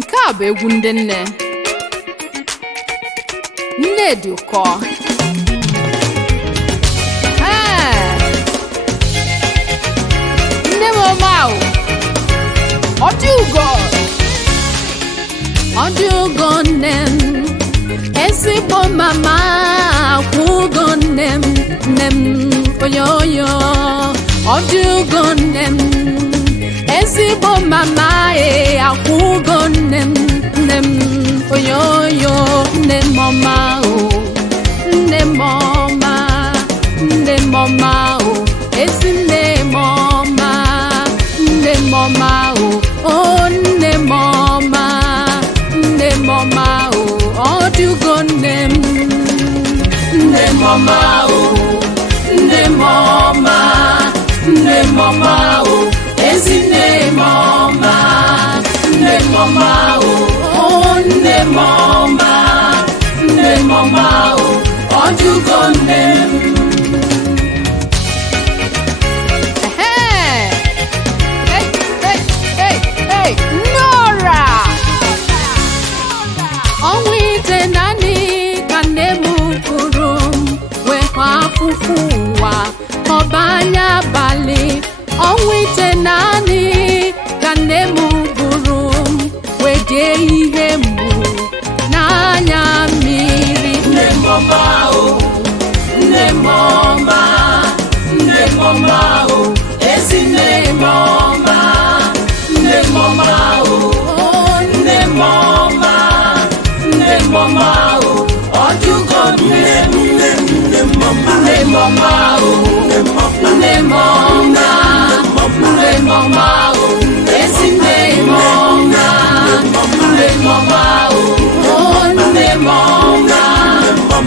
Nke a bụ egwu ndị nne. Nne dị ụkọ. Nne m ọma o. Ọ dị ụgọ. Ọ dị ụgọ nne m. Ezigbo mama akwụ ụgọ nne m. Nne m oyoyo. Ọ dị ụgọ nne m. Ezigbo mama akwụ ụgọ nne m. Nne m oyoyo. Nne m ọma o. Nne m ọma. Nne m ọma o. Ezi nne m ọma. Nne m ọma o. Oh nne m ọma. Nne m ọma o. Ọ dị ụgọ nne m. Nne m ọma o. Nne m ọma. Nne m ọma o. Ezi nne m ọma. Nne m ọma o. Oh nne m ọma. Nne m ọma o. Ọ dị ụgọ nne m. Nora! Ọnwa ite naanị ka nne m kwuru wee hụ afụfụ ụwa ọba anya abalị. Ọnwa ite naanị ka nne m buru wee dee ihe mgbu n'anya mmiri. Nne m ọma o. Nne m ọma. Nne m ọma o. Ezi nne m ọma. Nne m ọma o. Nne m ọma. Nne m ọma o. Ọ dị ụgọ nne m. Nne m ọma. Nne m ọma o. Nne m ọma. Nne m ọma o. Ezi nne m ọma. Nne m ọma o. Nne m ọma.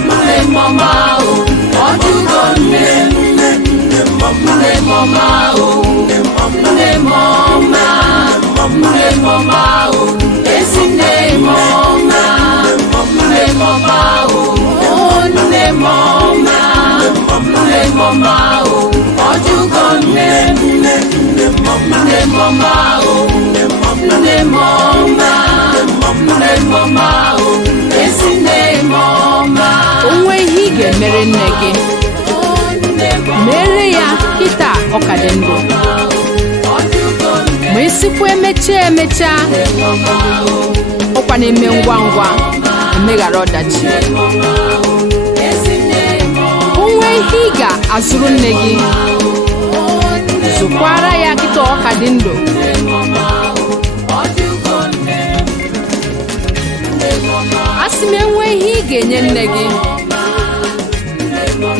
Nne m ọma o. Ọ dị ụgọ nne m. Nne m ọma o. Nne m ọma. Nne m ọma o. Ezi nne m ọma. Nne m ọma o. Nne m ọma. Nne m ọma o. Ọ dị ụgọ nne m. Nne m ọma o. Nne m ọma. Nne m ọma o. Ezi nne m ọma. O nwee ihe ị ga-emere nne gị, mere ya kịta ọ ka dị ndụ. Ma esikwa emecha ọkwa na-eme ngwa ngwa emeghara ọdachi. O nwee ihe ị ga-azụrụ nne gị, zụkwara ya kịta ọ ka dị ndụ. Asị m enwe ihe ị ga-enye nne gị,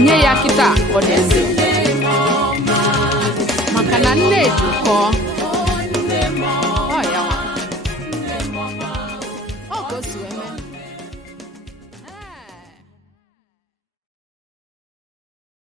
nye ya kịta ọ dị ndụ, maka na nne dị ụkọ.